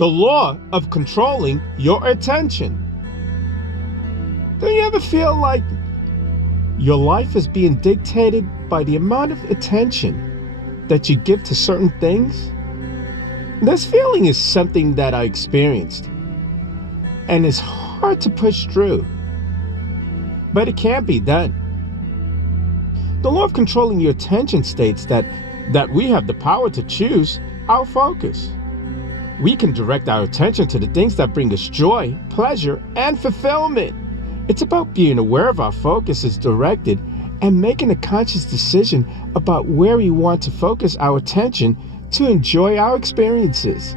The law of controlling your attention. Do you ever feel like your life is being dictated by the amount of attention that you give to certain things? This feeling is something that I experienced, and it's hard to push through, but it can be done. The law of controlling your attention states that we have the power to choose our focus. We can direct our attention to the things that bring us joy, pleasure, and fulfillment. It's about being aware of our focus is directed and making a conscious decision about where we want to focus our attention to enjoy our experiences.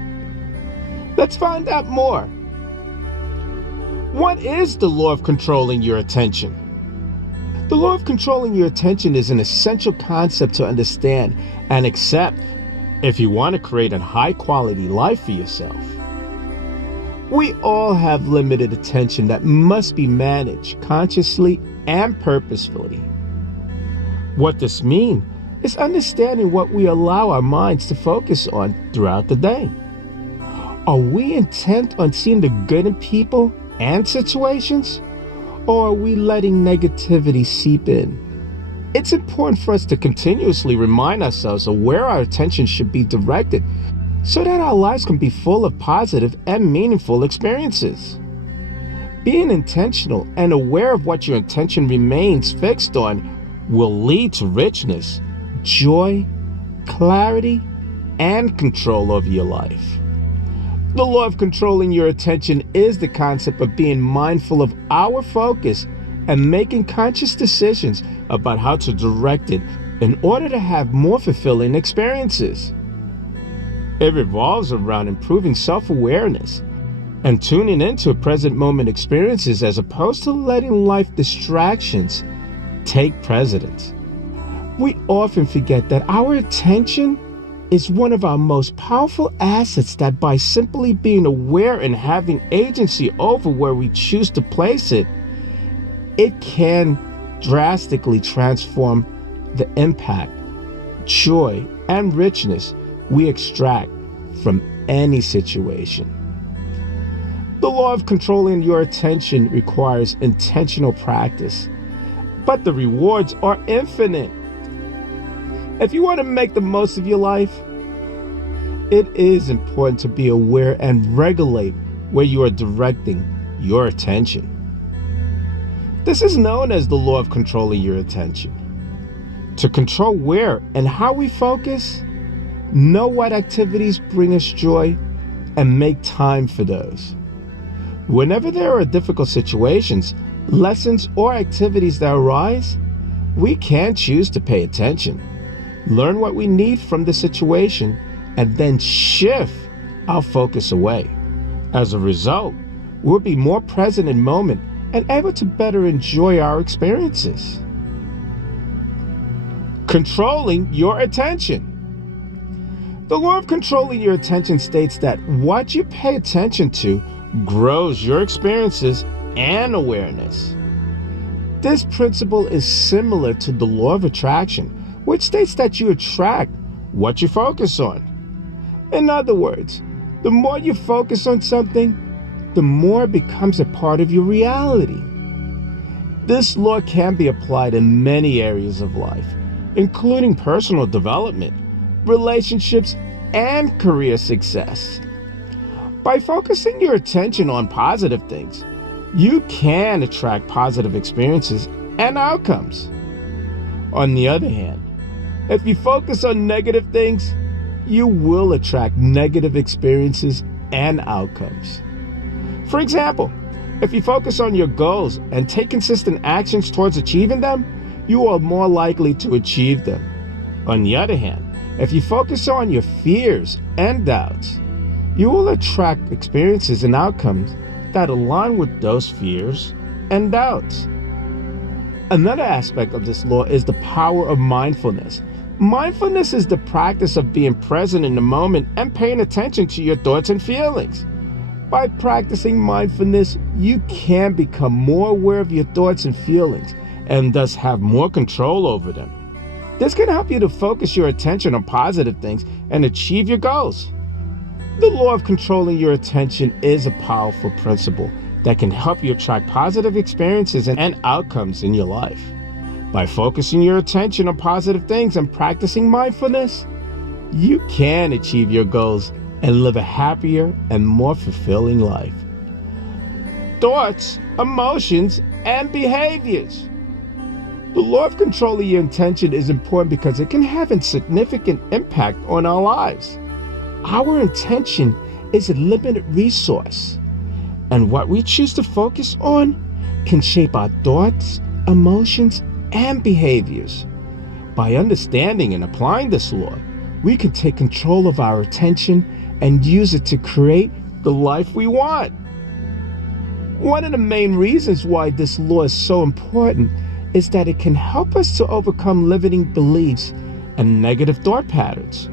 Let's find out more. What is the law of controlling your attention? The law of controlling your attention is an essential concept to understand and accept if you want to create a high-quality life for yourself. We all have limited attention that must be managed consciously and purposefully. What this means is understanding what we allow our minds to focus on throughout the day. Are we intent on seeing the good in people and situations, or are we letting negativity seep in? It's important for us to continuously remind ourselves of where our attention should be directed so that our lives can be full of positive and meaningful experiences. Being intentional and aware of what your attention remains fixed on will lead to richness, joy, clarity, and control over your life. The law of controlling your attention is the concept of being mindful of our focus and making conscious decisions about how to direct it in order to have more fulfilling experiences. It revolves around improving self-awareness and tuning into present moment experiences as opposed to letting life distractions take precedence. We often forget that our attention is one of our most powerful assets, that by simply being aware and having agency over where we choose to place it, it can drastically transform the impact, joy, and richness we extract from any situation. The law of controlling your attention requires intentional practice, but the rewards are infinite. If you want to make the most of your life, it is important to be aware and regulate where you are directing your attention. This is known as the law of controlling your attention. To control where and how we focus, know what activities bring us joy, and make time for those. Whenever there are difficult situations, lessons, or activities that arise, we can choose to pay attention, learn what we need from the situation, and then shift our focus away. As a result, we'll be more present in the moment and able to better enjoy our experiences. Controlling your attention. The law of controlling your attention states that what you pay attention to grows your experiences and awareness. This principle is similar to the law of attraction, which states that you attract what you focus on. In other words, the more you focus on something, the more it becomes a part of your reality. This law can be applied in many areas of life, including personal development, relationships, and career success. By focusing your attention on positive things, you can attract positive experiences and outcomes. On the other hand, if you focus on negative things, you will attract negative experiences and outcomes. For example, if you focus on your goals and take consistent actions towards achieving them, you are more likely to achieve them. On the other hand, if you focus on your fears and doubts, you will attract experiences and outcomes that align with those fears and doubts. Another aspect of this law is the power of mindfulness. Mindfulness is the practice of being present in the moment and paying attention to your thoughts and feelings. By practicing mindfulness, you can become more aware of your thoughts and feelings and thus have more control over them. This can help you to focus your attention on positive things and achieve your goals. The law of controlling your attention is a powerful principle that can help you attract positive experiences and outcomes in your life. By focusing your attention on positive things and practicing mindfulness, you can achieve your goals and live a happier and more fulfilling life. Thoughts, emotions, and behaviors. The law of controlling your intention is important because it can have a significant impact on our lives. Our intention is a limited resource, and what we choose to focus on can shape our thoughts, emotions, and behaviors. By understanding and applying this law, we can take control of our attention and use it to create the life we want. One of the main reasons why this law is so important is that it can help us to overcome limiting beliefs and negative thought patterns.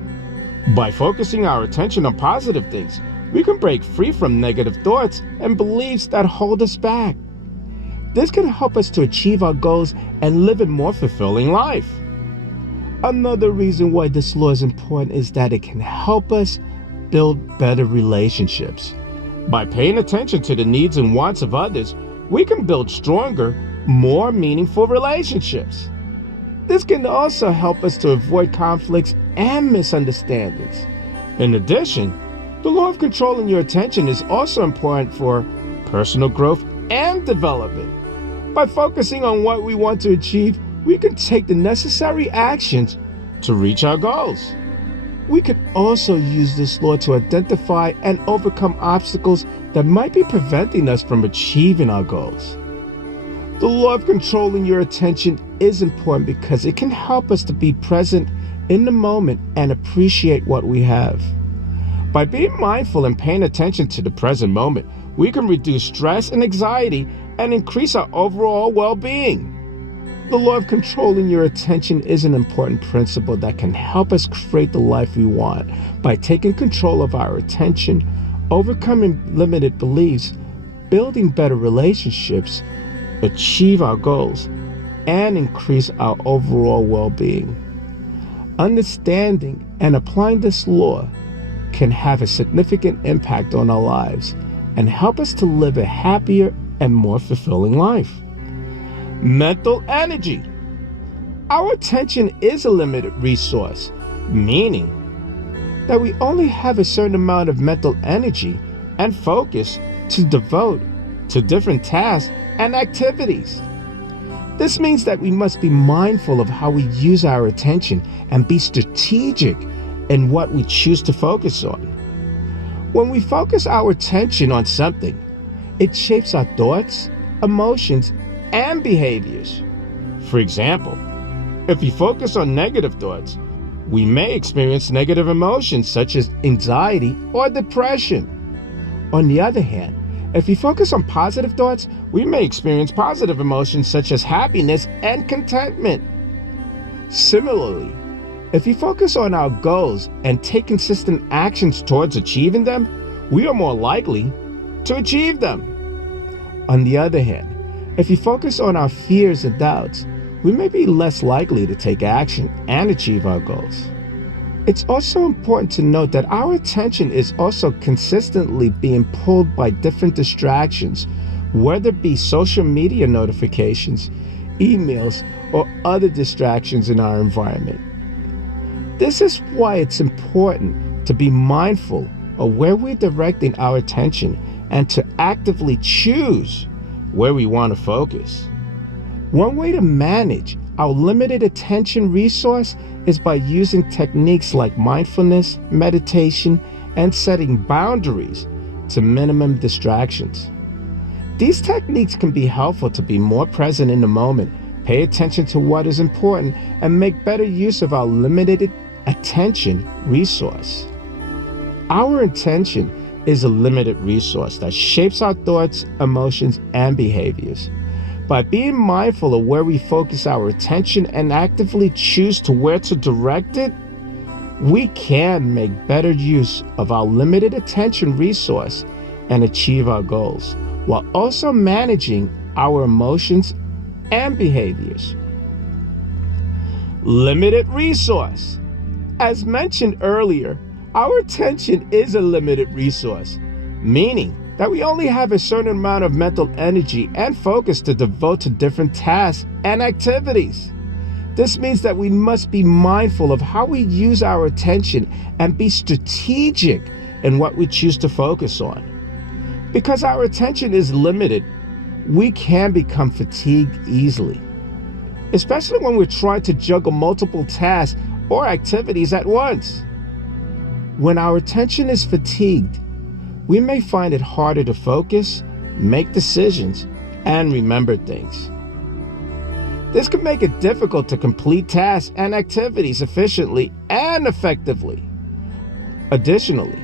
By focusing our attention on positive things, we can break free from negative thoughts and beliefs that hold us back. This can help us to achieve our goals and live a more fulfilling life. Another reason why this law is important is that it can help us build better relationships. By paying attention to the needs and wants of others, we can build stronger, more meaningful relationships. This can also help us to avoid conflicts and misunderstandings. In addition, the law of controlling your attention is also important for personal growth and development. By focusing on what we want to achieve, we can take the necessary actions to reach our goals. We can also use this law to identify and overcome obstacles that might be preventing us from achieving our goals. The law of controlling your attention is important because it can help us to be present in the moment and appreciate what we have. By being mindful and paying attention to the present moment, we can reduce stress and anxiety and increase our overall well-being. The law of controlling your attention is an important principle that can help us create the life we want by taking control of our attention, overcoming limited beliefs, building better relationships, achieve our goals, and increase our overall well-being. Understanding and applying this law can have a significant impact on our lives and help us to live a happier and more fulfilling life. Mental energy. Our attention is a limited resource, meaning that we only have a certain amount of mental energy and focus to devote to different tasks and activities. This means that we must be mindful of how we use our attention and be strategic in what we choose to focus on. When we focus our attention on something, it shapes our thoughts, emotions, and behaviors. For example, if we focus on negative thoughts, we may experience negative emotions such as anxiety or depression. On the other hand, if we focus on positive thoughts, we may experience positive emotions such as happiness and contentment. Similarly, if we focus on our goals and take consistent actions towards achieving them, we are more likely to achieve them. On the other hand, if we focus on our fears and doubts, we may be less likely to take action and achieve our goals. It's also important to note that our attention is also consistently being pulled by different distractions, whether it be social media notifications, emails, or other distractions in our environment. This is why it's important to be mindful of where we're directing our attention and to actively choose where we want to focus. One way to manage our limited attention resource is by using techniques like mindfulness, meditation, and setting boundaries to minimum distractions. These techniques can be helpful to be more present in the moment, pay attention to what is important, and make better use of our limited attention resource. Our attention is a limited resource that shapes our thoughts, emotions, and behaviors. By being mindful of where we focus our attention and actively choose to where to direct it, we can make better use of our limited attention resource and achieve our goals, while also managing our emotions and behaviors. Limited resource. As mentioned earlier, Our attention is a limited resource, meaning that we only have a certain amount of mental energy and focus to devote to different tasks and activities. This means that we must be mindful of how we use our attention and be strategic in what we choose to focus on. Because our attention is limited, we can become fatigued easily, especially when we're trying to juggle multiple tasks or activities at once. When our attention is fatigued, we may find it harder to focus, make decisions, and remember things. This can make it difficult to complete tasks and activities efficiently and effectively. Additionally,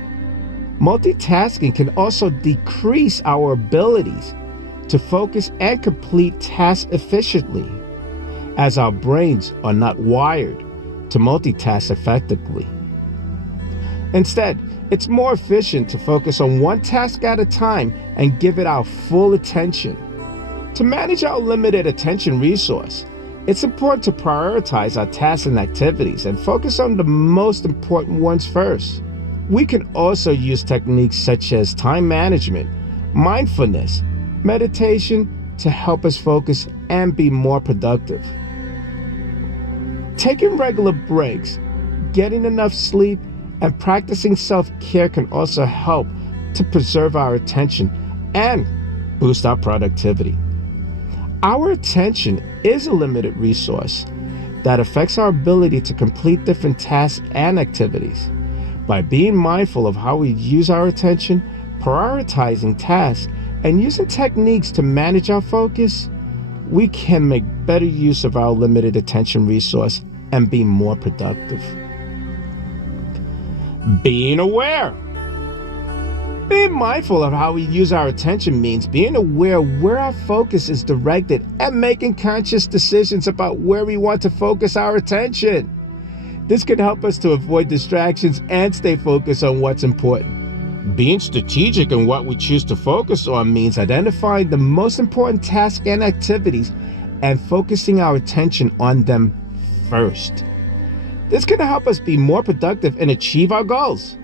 multitasking can also decrease our abilities to focus and complete tasks efficiently, as our brains are not wired to multitask effectively. Instead, it's more efficient to focus on one task at a time and give it our full attention. To manage our limited attention resource, it's important to prioritize our tasks and activities and focus on the most important ones first. We can also use techniques such as time management, mindfulness, meditation to help us focus and be more productive. Taking regular breaks, getting enough sleep, and practicing self-care can also help to preserve our attention and boost our productivity. Our attention is a limited resource that affects our ability to complete different tasks and activities. By being mindful of how we use our attention, prioritizing tasks, and using techniques to manage our focus, we can make better use of our limited attention resource and be more productive. Being aware. Being mindful of how we use our attention means being aware where our focus is directed and making conscious decisions about where we want to focus our attention. This can help us to avoid distractions and stay focused on what's important. Being strategic in what we choose to focus on means identifying the most important tasks and activities and focusing our attention on them first. This can help us be more productive and achieve our goals.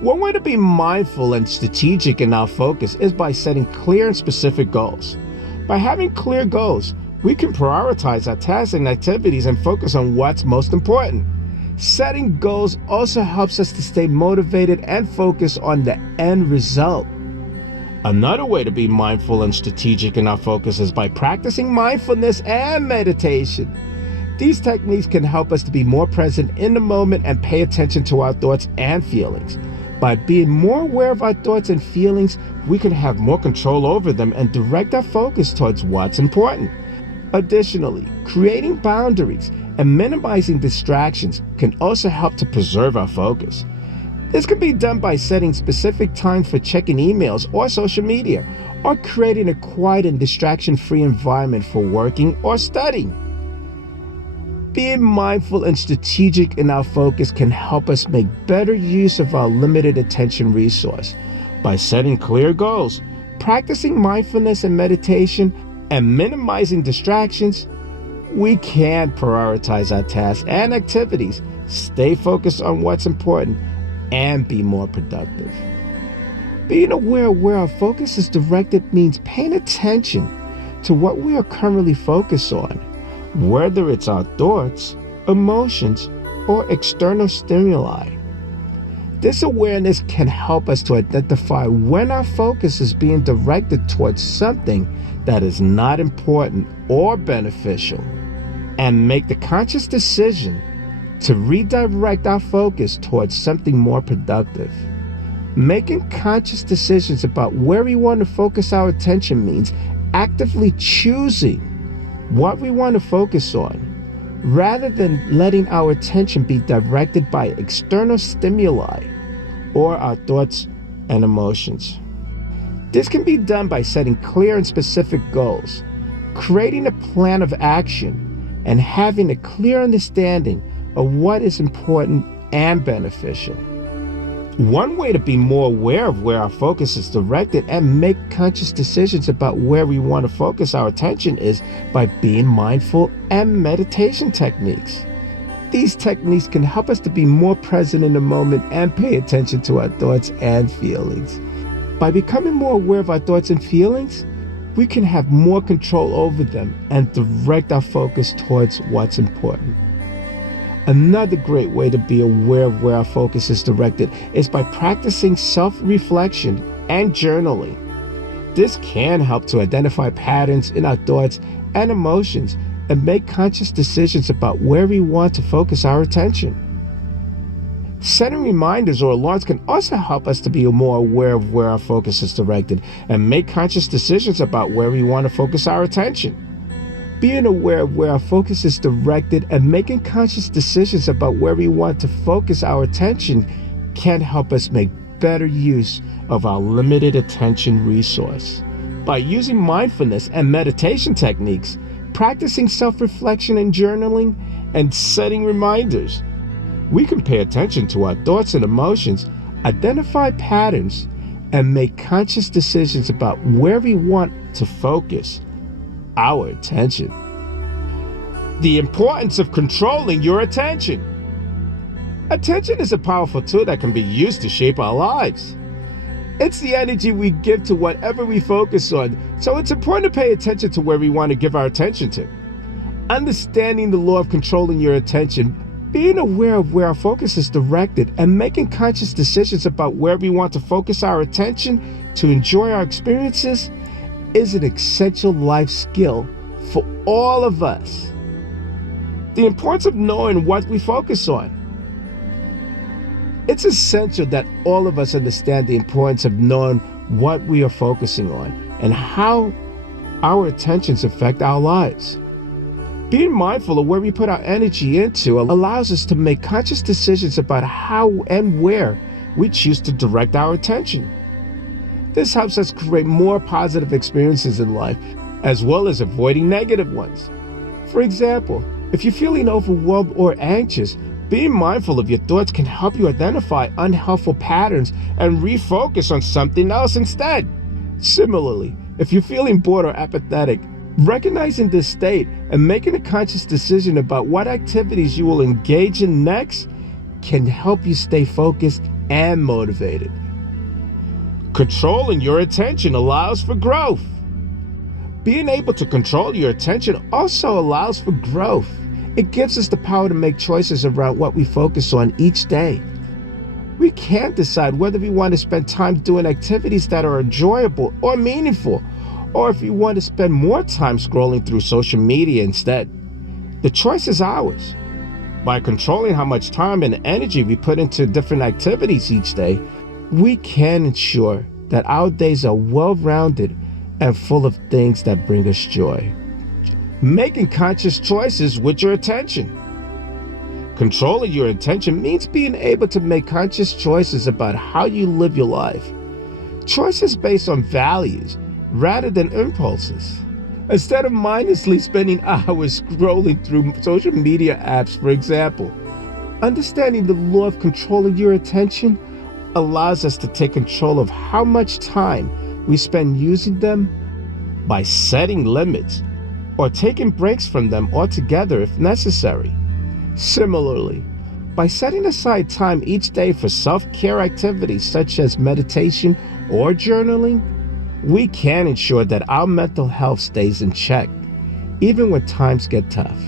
One way to be mindful and strategic in our focus is by setting clear and specific goals. By having clear goals, we can prioritize our tasks and activities and focus on what's most important. Setting goals also helps us to stay motivated and focused on the end result. Another way to be mindful and strategic in our focus is by practicing mindfulness and meditation. These techniques can help us to be more present in the moment and pay attention to our thoughts and feelings. By being more aware of our thoughts and feelings, we can have more control over them and direct our focus towards what's important. Additionally, creating boundaries and minimizing distractions can also help to preserve our focus. This can be done by setting specific time for checking emails or social media, or creating a quiet and distraction-free environment for working or studying. Being mindful and strategic in our focus can help us make better use of our limited attention resource. By setting clear goals, practicing mindfulness and meditation, and minimizing distractions, we can prioritize our tasks and activities, stay focused on what's important, and be more productive. Being aware of where our focus is directed means paying attention to what we are currently focused on, whether it's our thoughts, emotions, or external stimuli. This awareness can help us to identify when our focus is being directed towards something that is not important or beneficial, and make the conscious decision to redirect our focus towards something more productive. Making conscious decisions about where we want to focus our attention means actively choosing what we want to focus on, rather than letting our attention be directed by external stimuli or our thoughts and emotions. This can be done by setting clear and specific goals, creating a plan of action, and having a clear understanding of what is important and beneficial. One way to be more aware of where our focus is directed and make conscious decisions about where we want to focus our attention is by being mindful and meditation techniques. these techniques can help us to be more present in the moment and pay attention to our thoughts and feelings. By becoming more aware of our thoughts and feelings, we can have more control over them and direct our focus towards what's important. Another great way to be aware of where our focus is directed is by practicing self-reflection and journaling. This can help to identify patterns in our thoughts and emotions and make conscious decisions about where we want to focus our attention. Setting reminders or alarms can also help us to be more aware of where our focus is directed and make conscious decisions about where we want to focus our attention. Being aware of where our focus is directed and making conscious decisions about where we want to focus our attention can help us make better use of our limited attention resource. By using mindfulness and meditation techniques, practicing self-reflection and journaling, and setting reminders, we can pay attention to our thoughts and emotions, identify patterns, and make conscious decisions about where we want to focus our attention. The importance of controlling your attention. Attention is a powerful tool that can be used to shape our lives. It's the energy we give to whatever we focus on, so it's important to pay attention to where we want to give our attention to. Understanding the law of controlling your attention, being aware of where our focus is directed, and making conscious decisions about where we want to focus our attention to enjoy our experiences is an essential life skill for all of us. The importance of knowing what we focus on. It's essential that all of us understand the importance of knowing what we are focusing on and how our attentions affect our lives. Being mindful of where we put our energy into allows us to make conscious decisions about how and where we choose to direct our attention. This helps us create more positive experiences in life, as well as avoiding negative ones. For example, if you're feeling overwhelmed or anxious, being mindful of your thoughts can help you identify unhelpful patterns and refocus on something else instead. Similarly, if you're feeling bored or apathetic, recognizing this state and making a conscious decision about what activities you will engage in next can help you stay focused and motivated. Controlling your attention allows for growth. Being able to control your attention also allows for growth. It gives us the power to make choices around what we focus on each day. We can decide whether we want to spend time doing activities that are enjoyable or meaningful, or if we want to spend more time scrolling through social media instead. The choice is ours. By controlling how much time and energy we put into different activities each day, we can ensure that our days are well-rounded and full of things that bring us joy. Making conscious choices with your attention. Controlling your attention means being able to make conscious choices about how you live your life. Choices based on values rather than impulses. Instead of mindlessly spending hours scrolling through social media apps, for example, understanding the law of controlling your attention allows us to take control of how much time we spend using them by setting limits or taking breaks from them altogether if necessary. Similarly, by setting aside time each day for self-care activities such as meditation or journaling, we can ensure that our mental health stays in check, even when times get tough.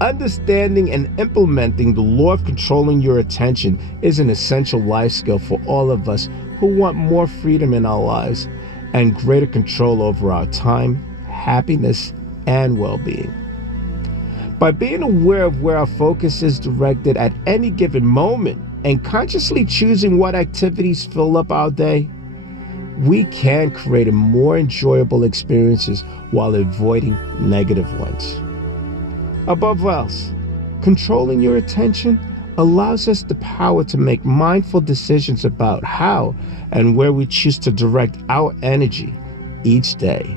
Understanding and implementing the law of controlling your attention is an essential life skill for all of us who want more freedom in our lives and greater control over our time, happiness, and well-being. By being aware of where our focus is directed at any given moment and consciously choosing what activities fill up our day, we can create more enjoyable experiences while avoiding negative ones. Above all else, controlling your attention allows us the power to make mindful decisions about how and where we choose to direct our energy each day,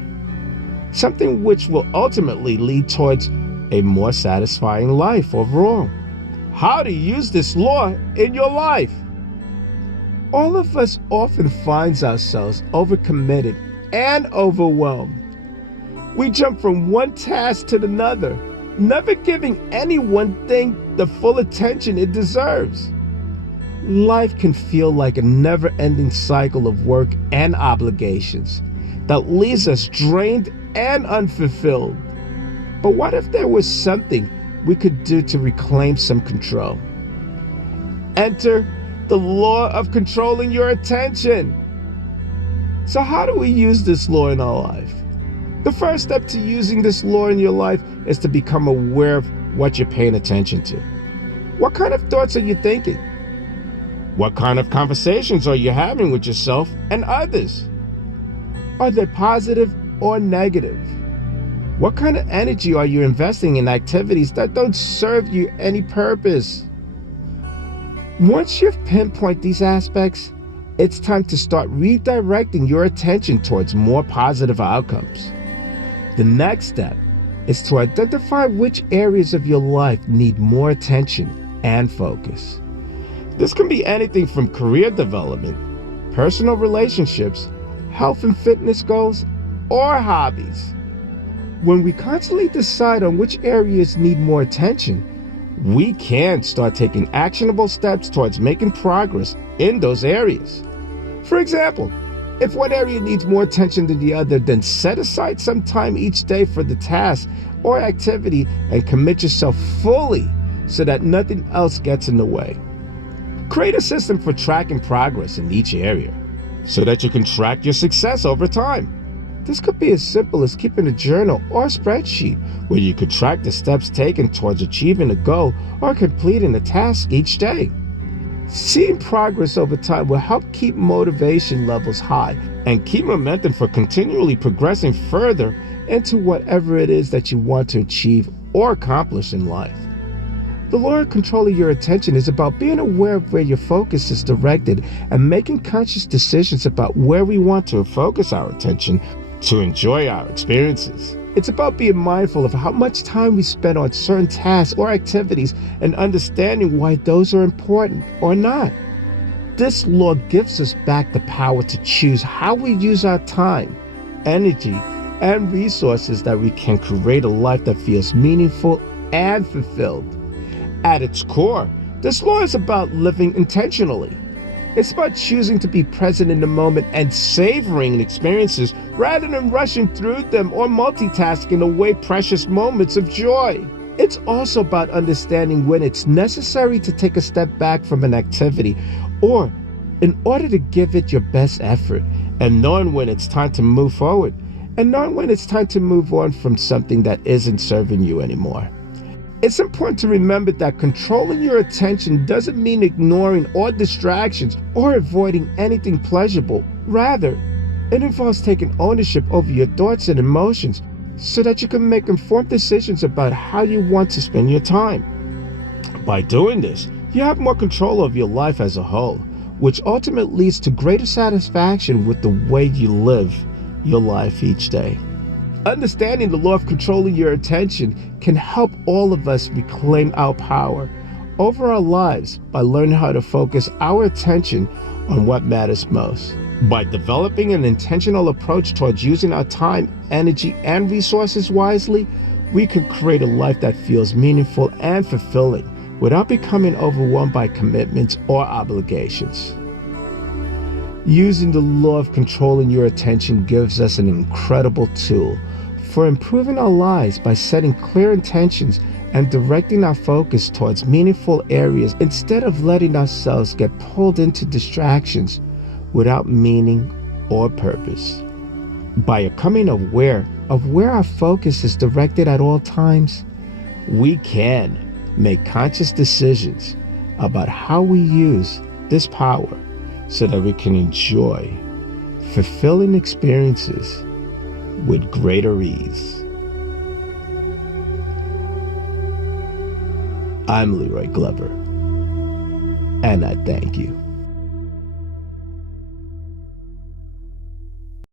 something which will ultimately lead towards a more satisfying life overall. How to use this law in your life? All of us often find ourselves overcommitted and overwhelmed. We jump from one task to another, never giving any one thing the full attention it deserves. Life can feel like a never-ending cycle of work and obligations that leaves us drained and unfulfilled. But what if there was something we could do to reclaim some control? Enter the law of controlling your attention. So how do we use this law in our life? The first step to using this law in your life is to become aware of what you're paying attention to. What kind of thoughts are you thinking? What kind of conversations are you having with yourself and others? Are they positive or negative? What kind of energy are you investing in activities that don't serve you any purpose? Once you've pinpointed these aspects, it's time to start redirecting your attention towards more positive outcomes. The next step is to identify which areas of your life need more attention and focus. This can be anything from career development, personal relationships, health and fitness goals, or hobbies. When we constantly decide on which areas need more attention, we can start taking actionable steps towards making progress in those areas. For example, if one area needs more attention than the other, then set aside some time each day for the task or activity and commit yourself fully so that nothing else gets in the way. Create a system for tracking progress in each area so that you can track your success over time. This could be as simple as keeping a journal or a spreadsheet where you could track the steps taken towards achieving a goal or completing a task each day. Seeing progress over time will help keep motivation levels high and keep momentum for continually progressing further into whatever it is that you want to achieve or accomplish in life. The law of controlling your attention is about being aware of where your focus is directed and making conscious decisions about where we want to focus our attention to enjoy our experiences. It's about being mindful of how much time we spend on certain tasks or activities and understanding why those are important or not. This law gives us back the power to choose how we use our time, energy, and resources that we can create a life that feels meaningful and fulfilled. At its core, this law is about living intentionally. It's about choosing to be present in the moment and savoring experiences rather than rushing through them or multitasking away precious moments of joy. It's also about understanding when it's necessary to take a step back from an activity or in order to give it your best effort, and knowing when it's time to move forward and knowing when it's time to move on from something that isn't serving you anymore. It's important to remember that controlling your attention doesn't mean ignoring all distractions or avoiding anything pleasurable. Rather, it involves taking ownership over your thoughts and emotions so that you can make informed decisions about how you want to spend your time. By doing this, you have more control of your life as a whole, which ultimately leads to greater satisfaction with the way you live your life each day. Understanding the law of controlling your attention can help all of us reclaim our power over our lives by learning how to focus our attention on what matters most. By developing an intentional approach towards using our time, energy, and resources wisely, we can create a life that feels meaningful and fulfilling without becoming overwhelmed by commitments or obligations. Using the law of controlling your attention gives us an incredible tool for improving our lives by setting clear intentions and directing our focus towards meaningful areas instead of letting ourselves get pulled into distractions without meaning or purpose. By becoming aware of where our focus is directed at all times, we can make conscious decisions about how we use this power so that we can enjoy fulfilling experiences with greater ease. I'm Leroy Glover, and I thank you.